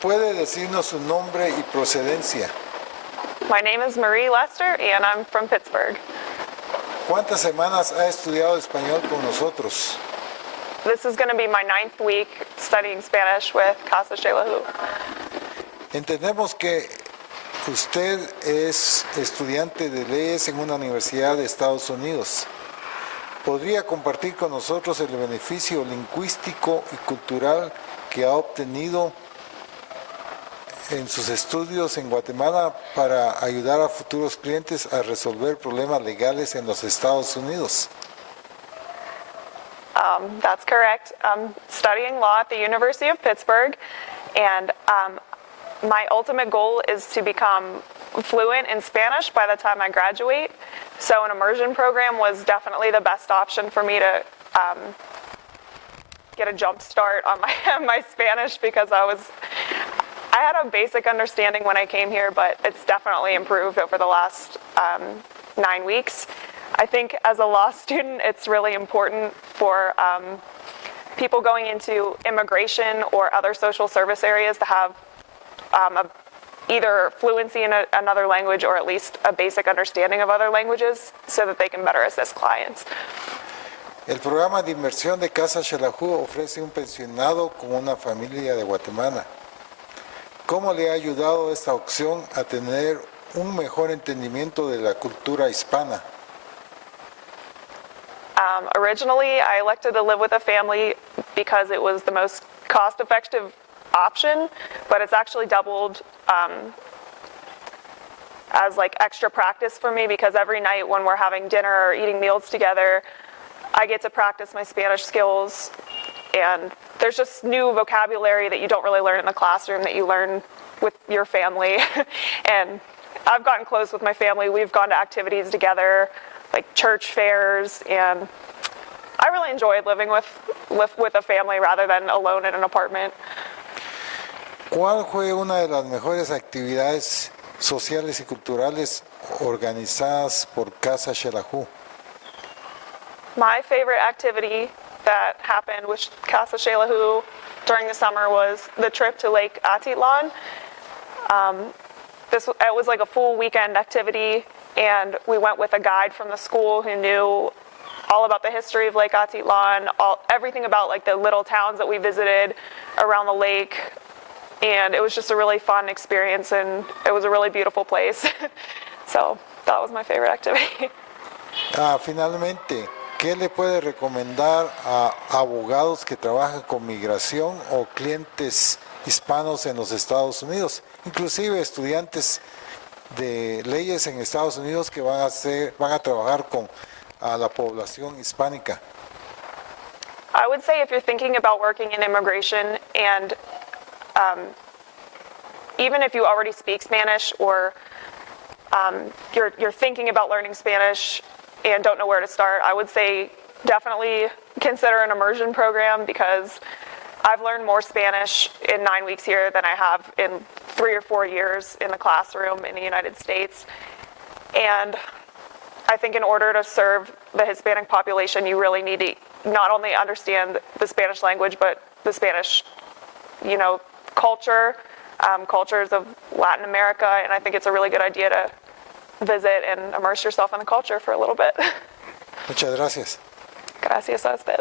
¿Puede decirnos su nombre y procedencia? My name is Marie Lester, and I'm from Pittsburgh. ¿Cuántas semanas ha estudiado español con nosotros? This is going to be my 9th week studying Spanish with Casa Xela. Entendemos que usted es estudiante de leyes en una universidad de Estados Unidos. ¿Podría compartir con nosotros el beneficio lingüístico y cultural que ha obtenido en sus estudios en Guatemala para ayudar a futuros clientes a resolver problemas legales en los Estados Unidos? That's correct. I'm studying law at the University of Pittsburgh, and my ultimate goal is to become fluent in Spanish by the time I graduate. So an immersion program was definitely the best option for me to get a jump start on my Spanish, because I had a basic understanding when I came here, but it's definitely improved over the last 9 weeks. I think as a law student, it's really important for people going into immigration or other social service areas to have either fluency in another language or at least a basic understanding of other languages so that they can better assist clients. El programa de inmersión de Casa Xela ofrece un pensionado con una familia de Guatemala. ¿Cómo le ha ayudado esta opción a tener un mejor entendimiento de la cultura hispana? Originally, I elected to live with a family because it was the most cost-effective option, but it's actually doubled as like extra practice for me, because every night when we're having dinner or eating meals together, I get to practice my Spanish skills, and there's just new vocabulary that you don't really learn in the classroom that you learn with your family. And I've gotten close with my family. We've gone to activities together, like church fairs, and I really enjoyed living with a family rather than alone in an apartment. ¿Cuál fue una de las mejores actividades sociales y culturales organizadas por Casa Xela? My favorite activity that happened with Casa Xela during the summer was the trip to Lake Atitlan. It was like a full weekend activity, and we went with a guide from the school who knew all about the history of Lake Atitlan, everything about like the little towns that we visited around the lake, and it was just a really fun experience, and it was a really beautiful place. So that was my favorite activity. Finalmente, ¿qué le puede recomendar a abogados que trabajan con migración o clientes hispanos en los Estados Unidos, inclusive estudiantes de leyes en Estados Unidos que van a trabajar con la población hispánica? I would say if you're thinking about working in immigration, and even if you already speak Spanish, or you're thinking about learning Spanish and don't know where to start, I would say definitely consider an immersion program, because I've learned more Spanish in 9 weeks here than I have in 3 or 4 years in the classroom in the United States. And I think in order to serve the Hispanic population, you really need to not only understand the Spanish language, but the Spanish, culture, cultures of Latin America. And I think it's a really good idea to visit and immerse yourself in the culture for a little bit. Muchas gracias. Gracias a usted.